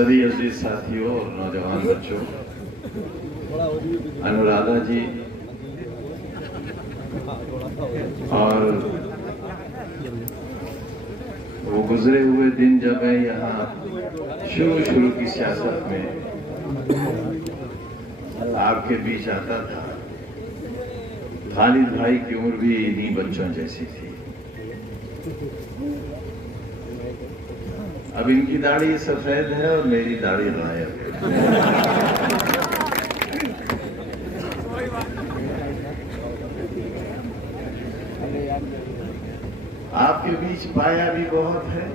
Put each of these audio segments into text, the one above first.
सभी अजीज साथियों और नौजवान बच्चों, अनुराधा जी और वो गुजरे हुए दिन जब मैं यहाँ शुरू की सियासत में आपके बीच आता था, खालिद भाई की उम्र भी इन्हीं बच्चों जैसी थी। अब इनकी दाढ़ी सफेद है और मेरी दाढ़ी गायब है। आपके बीच पाया भी बहुत है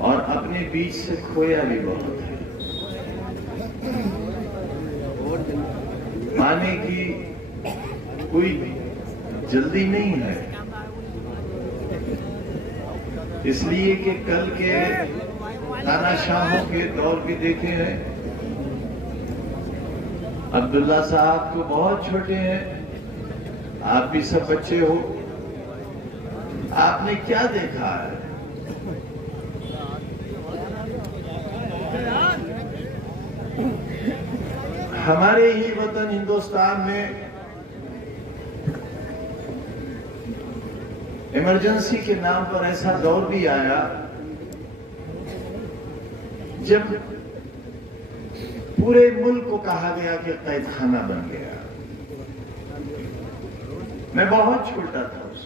और अपने बीच से खोया भी बहुत है। पाने की कोई जल्दी नहीं है, इसलिए कि कल के तानाशाहों के दौर भी देखे हैं। अब्दुल्ला साहब तो बहुत छोटे हैं, आप भी सब बच्चे हो। आपने क्या देखा है? हमारे ही वतन हिंदुस्तान में इमरजेंसी के नाम पर ऐसा दौर भी आया जब पूरे मुल्क को कहा गया कि कैद खाना बन गया। मैं बहुत छोटा था, उस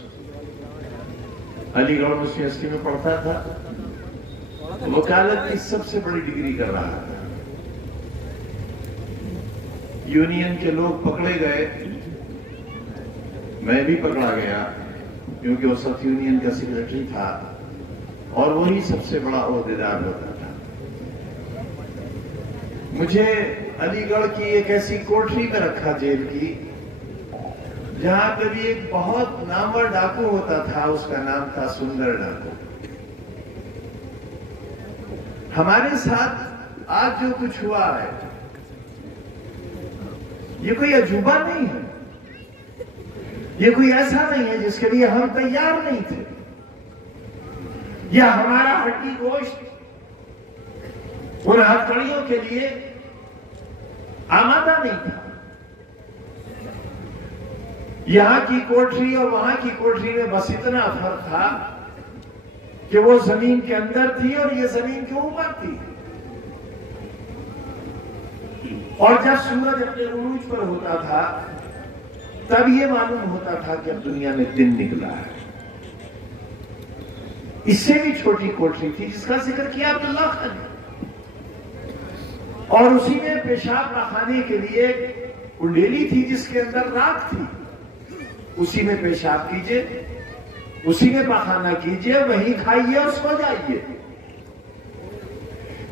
अलीगढ़ मुस्लिम यूनिवर्सिटी में पढ़ता था, वकालत की सबसे बड़ी डिग्री कर रहा था। यूनियन के लोग पकड़े गए, मैं भी पकड़ा गया क्योंकि वो सब यूनियन का सेक्रेटरी था और वही सबसे बड़ा ओहदेदार होता था। मुझे अलीगढ़ की एक ऐसी कोठरी में रखा जेल की, जहां कभी एक बहुत नामवर डाकू होता था, उसका नाम था सुंदर डाकू। हमारे साथ आज जो कुछ हुआ है ये कोई अजूबा नहीं है, ये कोई ऐसा नहीं है जिसके लिए हम तैयार नहीं थे, या हमारा हड्डी गोश्त उन हथकड़ियों के लिए आमादा नहीं था। यहां की कोठरी और वहां की कोठरी में बस इतना फर्क था कि वो जमीन के अंदर थी और ये जमीन के ऊपर थी। और जब सूरज अपने उरूज पर होता था तब ये मालूम होता था कि अब दुनिया में दिन निकला है। इससे भी छोटी कोठरी थी जिसका जिक्र किया अब्दुल्ला खान ने, और उसी में पेशाब खाने के लिए कुंडेली थी जिसके अंदर राख थी। उसी में पेशाब कीजिए, उसी में पखाना कीजिए, वही खाइए और सो जाइए।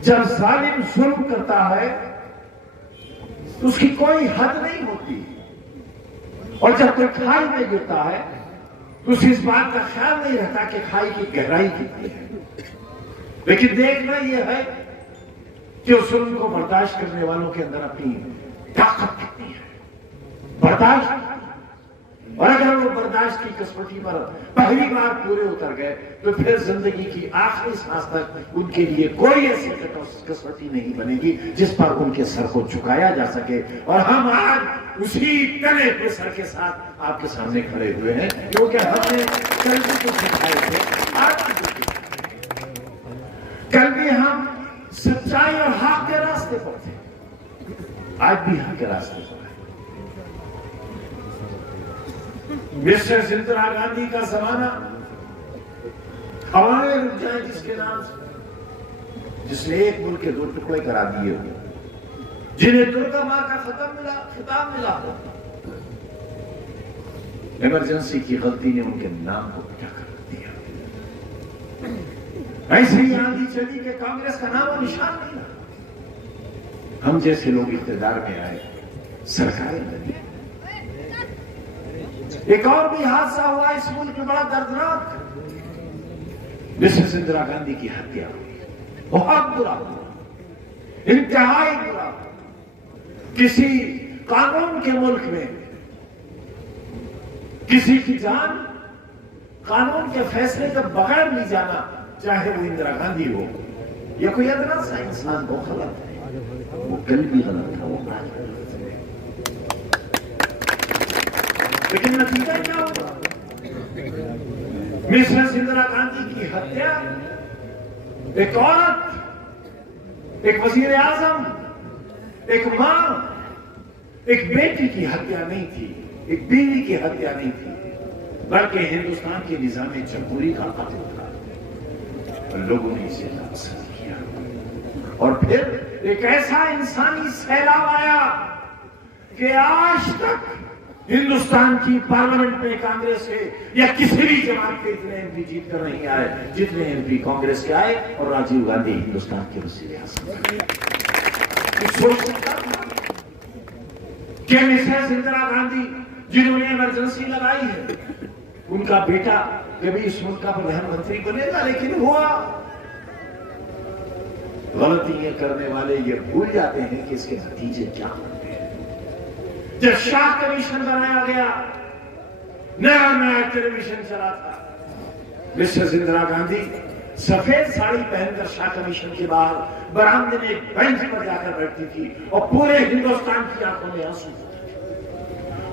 जब जालिम जुल्म करता है तो उसकी कोई हद नहीं होती, और जब कोई खाई में गिरता है तो उसे इस बात का ख्याल नहीं रहता कि खाई की गहराई कितनी है। लेकिन देखना यह है कि उस जुल्म को बर्दाश्त करने वालों के अंदर अपनी ताकत कितनी है, बर्दाश्त। और अगर वो बर्दाश्त की कसौटी पर पहली बार पूरे उतर गए तो फिर जिंदगी की आखिरी सांस तक उनके लिए कोई ऐसी कसौटी नहीं बनेगी जिस पर उनके सर को झुकाया जा सके। और हम आज उसी तले पे सर के साथ आपके सामने खड़े हुए हैं, क्योंकि हमने कल भी कुछ दिखाए थे, आज भी कुछ दिखाए। कल भी हम सच्चाई और हक के रास्ते पर थे, आज भी हक के रास्ते पर। मिस्टर इंदिरा गांधी का जमाना हवाएं रुक जाए जिसके नाम से, जिसने एक मुल्क के दो टुकड़े करा दिए हो, जिन्हें दुर्गा मां का खिताब मिला हो। इमरजेंसी की गलती ने उनके नाम को मिटा कर दिया। ऐसे ही आंधी चली कि कांग्रेस का नाम और निशान नहीं रहा। हम जैसे लोग इख्तियार में आए, सरकारें बनी। एक और भी हादसा हुआ इस मुल्क में बड़ा दर्दनाक, मिसेस इंदिरा गांधी की हत्या हुई। बहुत बुरा हुआ, इंतहाई बुरा। किसी कानून के मुल्क में किसी की जान कानून के फैसले के बगैर नहीं जाना, चाहे वो इंदिरा गांधी हो ये कोई अदना सा इंसान वो गलत है, वो कल भी गलत था, वो आज भी गलत है। लेकिन नतीजा क्या हुआ? मिसेस इंदिरा गांधी की हत्या एक औरत, एक वजीर आजम, एक मां, एक बेटी की हत्या नहीं थी, एक बीवी की हत्या नहीं थी, बल्कि हिंदुस्तान के निजाम जमहूरी का कत्ल था। और लोगों ने इसे नापसंद किया और फिर एक ऐसा इंसानी सैलाब आया कि आज तक हिंदुस्तान की पार्लियामेंट में कांग्रेस के या किसी भी जमात के इतने एमपी जीत कर नहीं आए जितने एमपी कांग्रेस के आए, और राजीव गांधी हिंदुस्तान के वजीर आज़म बने। सोच सकता था कि मिसेस इंदिरा गांधी जिन्होंने इमरजेंसी लगाई है, उनका बेटा कभी इस मुल्क का प्रधानमंत्री बनेगा? लेकिन हुआ। गलतियां करने वाले ये भूल जाते हैं कि इसके नतीजे क्या होते हैं। जब शाह कमीशन बनाया गया, नया नया टेलीविजन चला था, मिसेस इंदिरा गांधी सफेद साड़ी पहनकर शाह कमीशन के बाहर बरामदे में एक बेंच पर जाकर बैठती थी और पूरे हिंदुस्तान की आंखों में आंसू थे।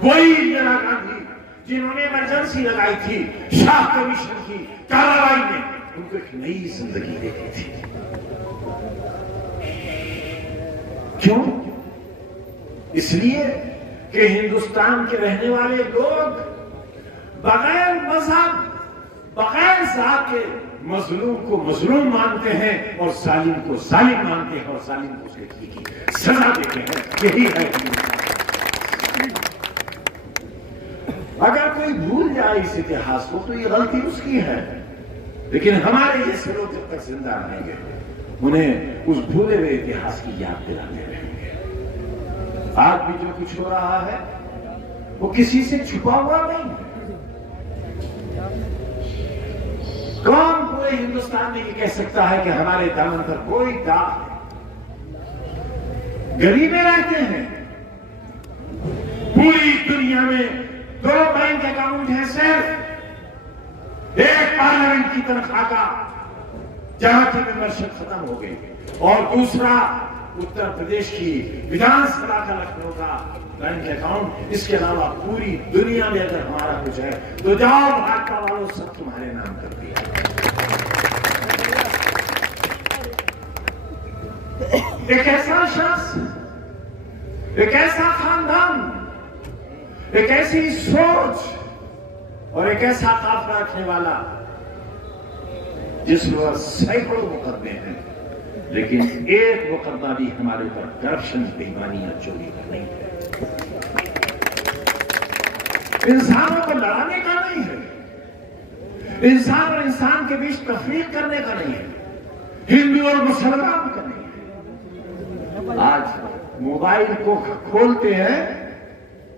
वही इंदिरा गांधी जिन्होंने इमरजेंसी लगाई थी शाह कमीशन की कार्रवाई में, उनको एक नई जिंदगी दे दी थी। क्यों? इसलिए कि हिंदुस्तान के रहने वाले लोग बगैर मजहब, बगैर जात के मजलूम को मजलूम मानते हैं और जालिम को जालिम मानते हैं और जालिम को उसकी सजा देते हैं। यही है हिंदुस्तान। अगर कोई भूल जाए इस इतिहास को तो ये गलती उसकी है, लेकिन हमारे जैसे लोग जब तक जिंदा रहेंगे उन्हें उस भूले हुए इतिहास की याद दिलाते रहेंगे। आज भी जो कुछ हो रहा है वो किसी से छुपा हुआ नहीं है। कौन पूरे हिंदुस्तान में ये कह सकता है कि हमारे दामन पर कोई दाग है? गरीबे रहते हैं। पूरी दुनिया में 2 बैंक अकाउंट है सिर्फ, एक पार्लियामेंट की तनख्वाह का जहां की मेंबरशिप खत्म हो गई, और दूसरा उत्तर प्रदेश की विधानसभा का लखनऊ का बैंक अकाउंट। इसके अलावा पूरी दुनिया में अगर हमारा कुछ है तो जाओ भाजपा वालों, सब तुम्हारे नाम कर दिया। एक ऐसा शख्स, एक ऐसा खानदान, एक ऐसी सोच और एक ऐसा काफिला रखने वाला जिस पर सैकड़ों मुकदमे हैं, लेकिन एक मुकदमा भी हमारे ऊपर करप्शन, बेईमानी या चोरी का नहीं है। इंसानों को लड़ाने का नहीं है, इंसान और इंसान के बीच तफरीक करने का नहीं है, हिंदू और मुसलमान का नहीं है। आज मोबाइल को खोलते हैं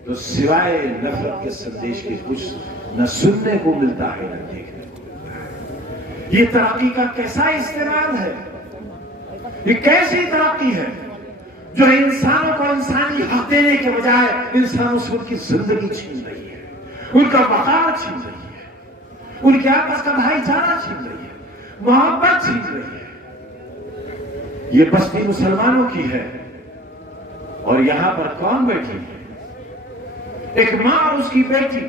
तो सिवाय नफरत के संदेश के कुछ न सुनने को मिलता है न देखने को मिलता है। ये तरक्की का कैसा इस्तेमाल है? ये कैसी तरक्की है जो इंसानों को इंसानी हक देने के बजाय इंसानों से उनकी जिंदगी छीन रही है, उनका वकार छीन रही है, उनके आपस का भाईचारा छीन रही है, मोहब्बत छीन रही है। ये बस्ती मुसलमानों की है और यहां पर कौन बैठी है? एक मां और उसकी बेटी,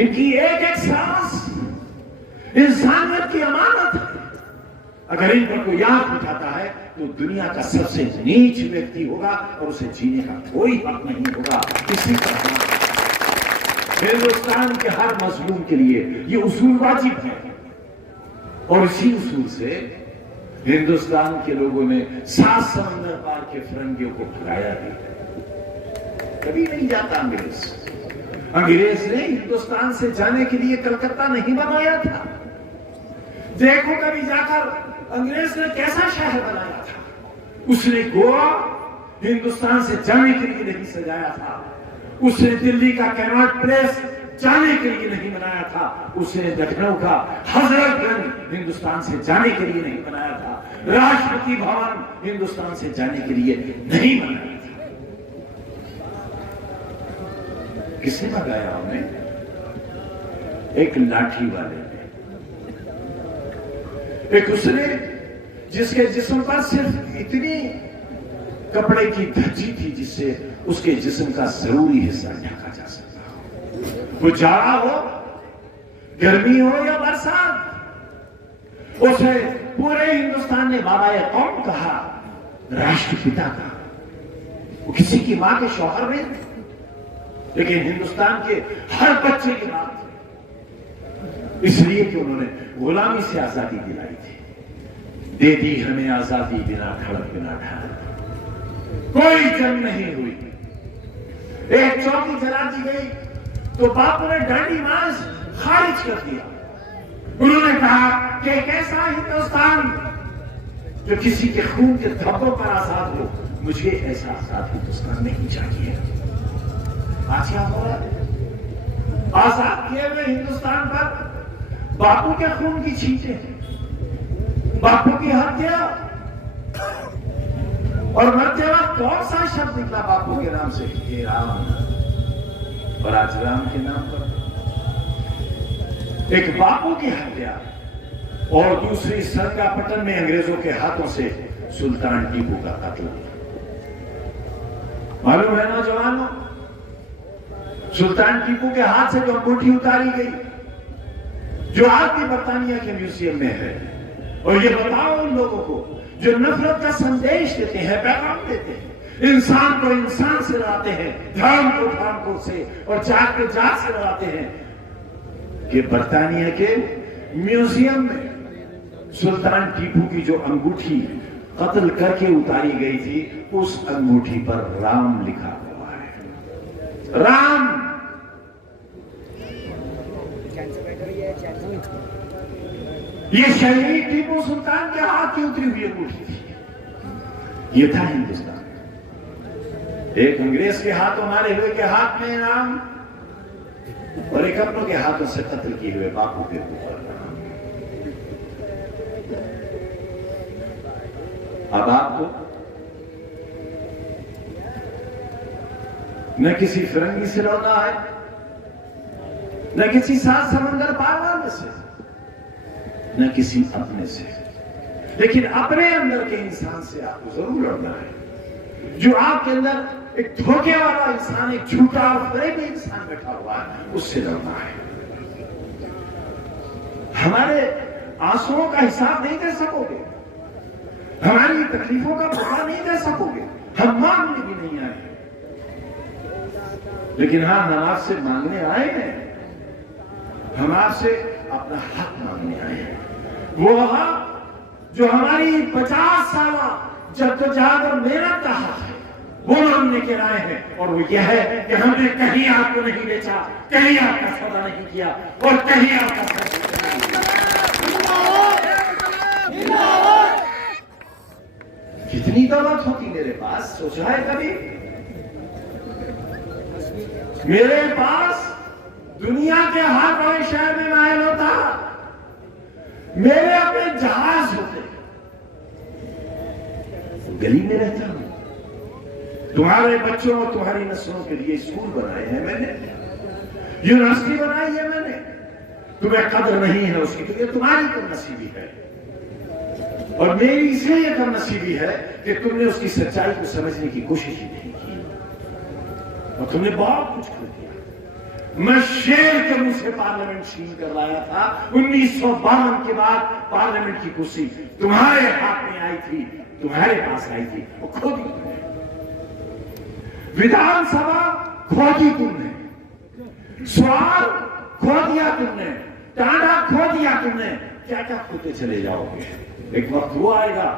इनकी एक एक सांस इंसानियत की अमानत है। अगर इन पर कोई आंख उठाता है तो दुनिया का सबसे नीच व्यक्ति होगा और उसे जीने का कोई हक नहीं होगा। इसी तरह हिंदुस्तान के हर मजलूम के लिए ये उसूल वाजिब है और इसी उसूल से हिंदुस्तान के लोगों ने 7 समंदर पार के फिरंगियों को भगाया भी। कभी नहीं जाता अंग्रेज ने हिंदुस्तान से जाने के लिए कलकत्ता नहीं बनाया था। देखो कभी जाकर अंग्रेज ने कैसा शहर बनाया था। उसने गोवा हिंदुस्तान से जाने के लिए नहीं सजाया था, उसने दिल्ली का कैनॉट प्लेस जाने के लिए नहीं बनाया था, उसने लखनऊ का हजरतगंज हिंदुस्तान से जाने के लिए नहीं बनाया था, राष्ट्रपति भवन हिंदुस्तान से जाने के लिए नहीं बनाया था। किसने लगाया उन्हें? एक लाठी वाले ने। एक उसने जिसके जिस्म पर सिर्फ इतनी कपड़े की धज्जी थी जिससे उसके जिस्म का जरूरी हिस्सा ढका जा सकता हो। वो जाड़ा हो, गर्मी हो या बरसात, उसे पूरे हिंदुस्तान ने बाबा कौम कहा, राष्ट्रपिता कहा। वो किसी की मां के शौहर नहीं थे, लेकिन हिंदुस्तान के हर बच्चे की बात थी, इसलिए कि उन्होंने गुलामी से आजादी दिलाई थी। दे दी हमें आजादी बिना खड़क बिना ढाल, कोई जंग नहीं हुई। एक चौकी जला दी गई तो बापू ने डांडी मार्च खारिज कर दिया। उन्होंने कहा कि एक ऐसा हिंदुस्तान जो किसी के खून के धब्बों पर आजाद हो, मुझे ऐसा आजाद हिंदुस्तान नहीं चाहिए। आज क्या हो रहा है? आजाद किए हुए हिंदुस्तान पर बापू के खून की छींटे, बापू की हत्या, और मरते वक्त कौन सा शब्द निकला बापू के नाम से? हे राम। और आज राम के नाम पर एक बापू की हत्या और दूसरी सरंगापटन में अंग्रेजों के हाथों से सुल्तान टीपू का कत्ल। मालूम है नौजवानों, सुल्तान टीपू के हाथ से जो अंगूठी उतारी गई, जो आज भी बर्तानिया के म्यूजियम में है, और ये बताओ उन लोगों को जो नफरत का संदेश देते हैं, पैगाम देते हैं, इंसान को इंसान से लड़ाते हैं, धर्म को धर्म से और जात को जात से लड़ाते हैं, कि बर्तानिया के म्यूजियम में सुल्तान टीपू की जो अंगूठी कत्ल करके उतारी गई थी, उस अंगूठी पर राम लिखा हुआ है। राम। ये शहीद टीपू सुल्तान के हाथ की उतरी हुई अंगूठी थी। ये था हिंदुस्तान। एक अंग्रेज के हाथों मारे हुए के हाथ में राम, और एक अपनों के हाथों से कत्ल किए हुए बापू के ऊपर राम। अब आपको न किसी फिरंगी से लड़ना है, न किसी सात समंदर पार वाले से, न किसी अपने से, लेकिन अपने अंदर के इंसान से आपको जरूर लड़ना है। जो आपके अंदर एक धोखे वाला इंसान, एक झूठा और फरेबी इंसान बैठा हुआ है, उससे लड़ना है। हमारे आंसुओं का हिसाब नहीं दे सकोगे, हमारी तकलीफों का पता नहीं दे सकोगे, हम मांगने भी नहीं आए, लेकिन हाँ, हम आपसे मांगने आए हैं, हम आपसे अपना हक मांगने आए हैं। वो हक जो हमारी 50 साल जद्दोजहद और मेहनत का हक है, वो मांगने के आए हैं। और वो यह है कि हमने कहीं आपको नहीं बेचा, कहीं आपका सौदा नहीं किया, और कहीं आपका कितनी दौलत होती मेरे पास, सोचा है कभी? मेरे पास दुनिया के हर बड़े शहर में महल होता, मेरे अपने जहाज होते, गली में रहता हूं। तुम्हारे बच्चों और तुम्हारी नस्लों के लिए स्कूल बनाए हैं मैंने, यूनिवर्सिटी बनाई है मैंने। तुम्हें कदर नहीं है उसकी, क्योंकि तुम्हारी कम नसीबी है, और मेरी इसलिए कम नसीबी है कि तुमने उसकी सच्चाई को समझने की कोशिश ही नहीं की, और तुमने बहुत कुछ कर दिया। मैं शेर के मुंह से पार्लियामेंट छीन कर लाया था। 1952 के बाद पार्लियामेंट की कुर्सी तुम्हारे हाथ में आई थी, तुम्हारे पास आई थी, वो खो दी तुमने। विधानसभा खो दी तुमने, स्वार खो दिया तुमने, टांडा खो दिया तुमने, क्या क्या खोते चले जाओगे। एक वक्त वो आएगा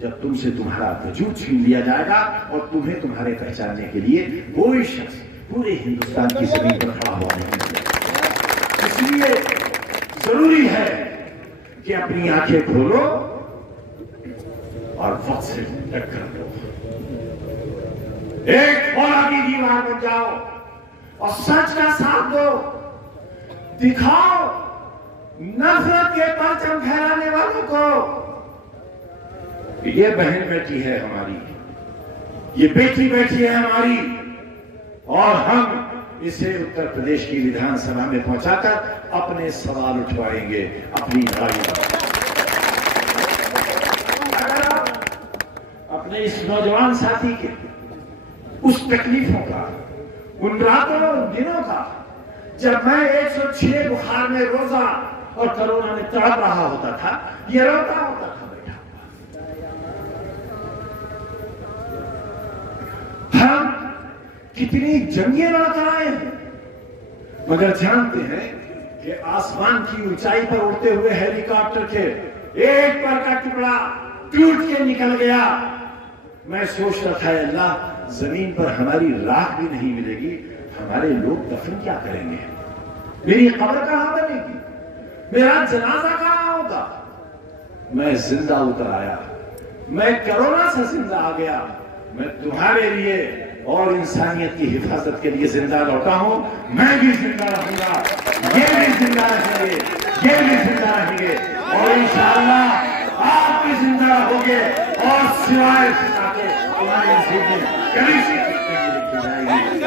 जब तुमसे तुम्हारा वजूद छीन लिया जाएगा, और तुम्हें तुम्हारे पहचानने के लिए कोई शख्स पूरे हिंदुस्तान की जमीन पर खड़ा हुआ नहीं है। इसलिए जरूरी है कि अपनी आंखें खोलो और वक्त से टक्कर लो, एक फौलादी दीवार बन जाओ और सच का साथ दो, दिखाओ नफरत के परचम फहराने वालों को ये बहन बैठी है हमारी, ये बेटी बैठी है हमारी, और हम इसे उत्तर प्रदेश की विधानसभा में पहुंचाकर अपने सवाल उठवाएंगे, अपनी लड़ाई। अपने इस नौजवान साथी के उस तकलीफों का, उन रातों उन दिनों का जब मैं 106 बुखार में रोजा और कोरोना में तड़प रहा होता था, ये रोता होता था बेटा। हम कितनी जंगें लड़कर आए हैं, मगर जानते हैं कि आसमान की ऊंचाई पर उड़ते हुए हेलीकॉप्टर के एक पर का टुकड़ा टूट के निकल गया। मैं सोच रहा था अल्लाह, जमीन पर हमारी राख भी नहीं मिलेगी, हमारे लोग दफन क्या करेंगे, मेरी कब्र कहां बनेगी, मेरा जनाजा कहां होगा। मैं जिंदा उतर आया, मैं कोरोना से जिंदा आ गया, मैं तुम्हारे लिए और इंसानियत की हिफाजत के लिए जिंदा लौटा हूं। मैं भी जिंदा रहूंगा, ये भी जिंदा रहेंगे, ये भी जिंदा रहेंगे, और इंशाअल्लाह आप भी जिंदा रहोगे, और सिवाय तुम्हारे नसीब में कभी से लिखी जाएगी।